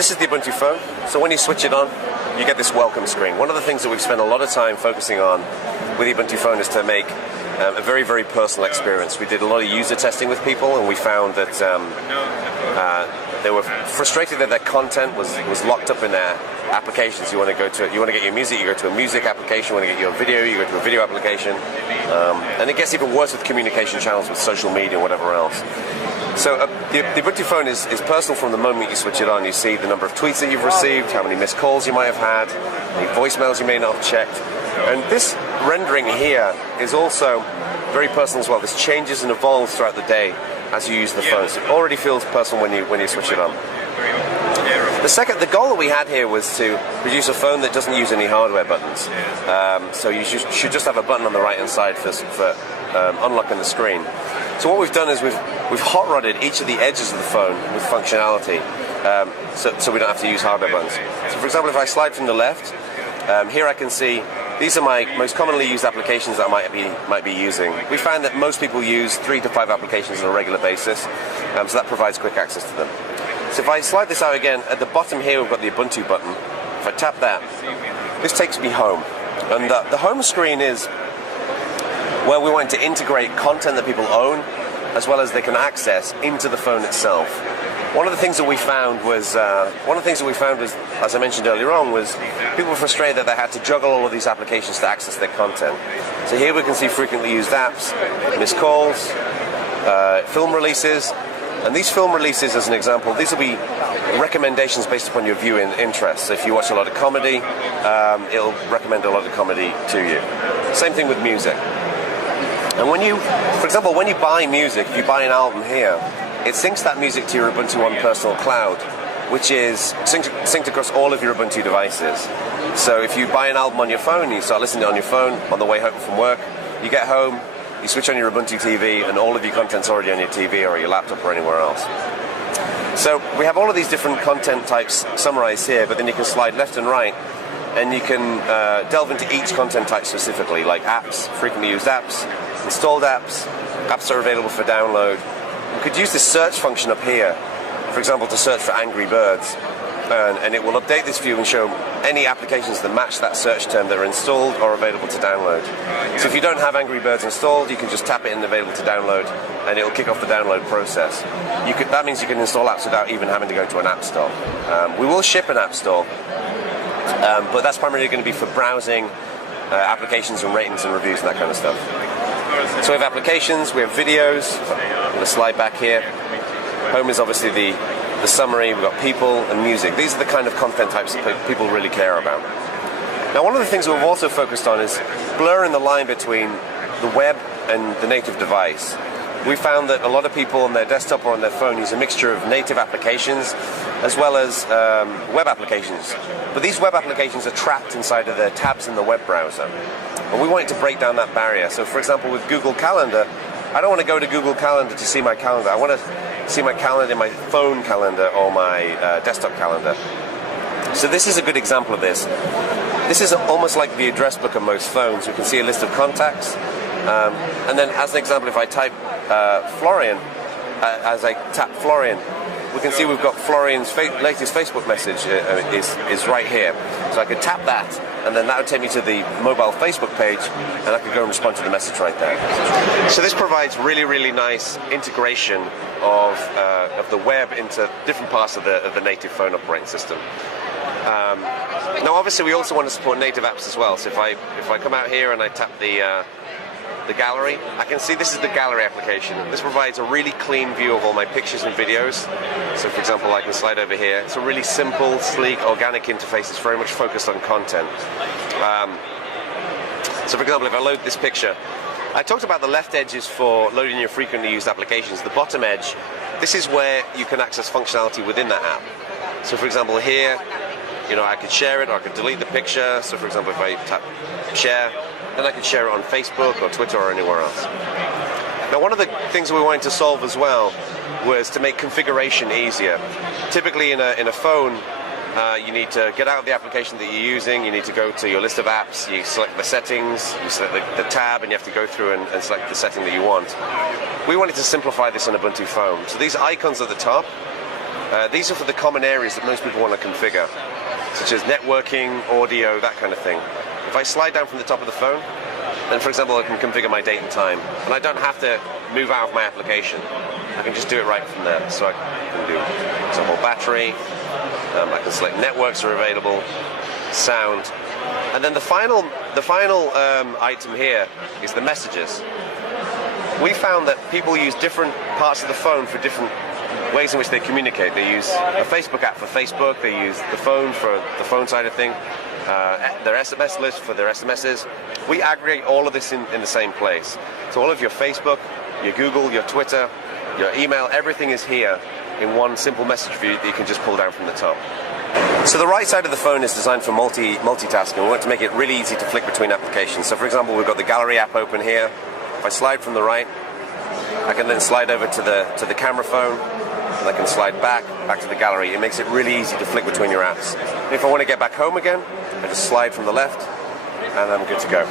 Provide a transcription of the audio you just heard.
this is the Ubuntu phone. So when you switch it on, you get this welcome screen. One of the things that we've spent a lot of time focusing on with the Ubuntu phone is to make a very, very personal experience. We did a lot of user testing with people, and we found that they were frustrated that their content was locked up in their applications. You want to go to, you want to get your music, you go to a music application. You want to get your video, you go to a video application. And it gets even worse with communication channels, with social media and whatever else. So the Ubuntu phone is personal from the moment you switch it on. You see the number of tweets that you've received, how many missed calls you might have had, any voicemails you may not have checked. And this rendering here is also very personal as well. This changes and evolves throughout the day as you use the phone. So it already feels personal when you switch it on. The goal that we had here was to produce a phone that doesn't use any hardware buttons. So you should just have a button on the right-hand side for unlocking the screen. So what we've done is we've hot-rodded each of the edges of the phone with functionality, so we don't have to use hardware buttons. So for example, if I slide from the left, here I can see these are my most commonly used applications that I might be using. We find that most people use 3 to 5 applications on a regular basis, so that provides quick access to them. So if I slide this out again, at the bottom here we've got the Ubuntu button. If I tap that, this takes me home. And the home screen is where we want to integrate content that people own as well as they can access into the phone itself. One of the things that we found was, as I mentioned earlier on, was people were frustrated that they had to juggle all of these applications to access their content. So here we can see frequently used apps, missed calls, film releases, and these film releases, as an example, these will be recommendations based upon your viewing interests. So if you watch a lot of comedy, it'll recommend a lot of comedy to you. Same thing with music. And for example, when you buy music, if you buy an album here, it syncs that music to your Ubuntu One personal cloud, which is synced across all of your Ubuntu devices. So if you buy an album on your phone, you start listening to it on your phone on the way home from work, you get home, you switch on your Ubuntu TV, and all of your content's already on your TV or your laptop or anywhere else. So we have all of these different content types summarized here, but then you can slide left and right, and you can delve into each content type specifically, like apps, frequently used apps, installed apps, apps that are available for download. We could use this search function up here, for example, to search for Angry Birds, and it will update this view and show any applications that match that search term that are installed or available to download. So if you don't have Angry Birds installed, you can just tap it in available to download, and it will kick off the download process. That means you can install apps without even having to go to an app store. We will ship an app store, but that's primarily going to be for browsing applications and ratings and reviews and that kind of stuff. So we have applications, we have videos. I'm going to slide back here. Home is obviously the summary. We've got people and music. These are the kind of content types that people really care about. Now, one of the things we've also focused on is blurring the line between the web and the native device. We found that a lot of people on their desktop or on their phone use a mixture of native applications as well as web applications. But these web applications are trapped inside of the tabs in the web browser. And we wanted to break down that barrier. So for example, with Google Calendar, I don't want to go to Google Calendar to see my calendar. I want to see my calendar in my phone calendar or my desktop calendar. So this is a good example of this. This is almost like the address book on most phones. We can see a list of contacts. And then as an example, if I type Florian, as I tap Florian, we can see we've got Florian's latest Facebook message is right here. So I could tap that, and then that would take me to the mobile Facebook page, and I could go and respond to the message right there. So this provides really, really nice integration of the web into different parts of the native phone operating system. Now, obviously, we also want to support native apps as well. So if I come out here and I tap the gallery, I can see this is the gallery application. This provides a really clean view of all my pictures and videos. So for example, I can slide over here. It's a really simple, sleek, organic interface. It's very much focused on content. So for example, if I load this picture, I talked about the left edges for loading your frequently used applications. The bottom edge, this is where you can access functionality within that app. So for example here, I could share it or I could delete the picture. So for example, if I tap share, then I could share it on Facebook or Twitter or anywhere else. Now, one of the things we wanted to solve as well was to make configuration easier. Typically in a phone, you need to get out of the application that you're using, you need to go to your list of apps, you select the settings, you select the tab, and you have to go through and select the setting that you want. We wanted to simplify this on Ubuntu phone. So these icons at the top, These are for the common areas that most people want to configure, such as networking, audio, that kind of thing. If I slide down from the top of the phone, then for example I can configure my date and time, and I don't have to move out of my application. I can just do it right from there. So I can do, for example, battery, I can select networks are available, sound, and then the final item here is the messages. We found that people use different parts of the phone for different ways in which they communicate. They use a Facebook app for Facebook, they use the phone for the phone side of thing, their SMS list for their SMSs. We aggregate all of this in the same place. So all of your Facebook, your Google, your Twitter, your email, everything is here in one simple message view that you can just pull down from the top. So the right side of the phone is designed for multitasking. We want to make it really easy to flick between applications. So for example, we've got the gallery app open here. If I slide from the right, I can then slide over to the camera phone, and I can slide back to the gallery. It makes it really easy to flick between your apps. And if I want to get back home again, I just slide from the left, and I'm good to go.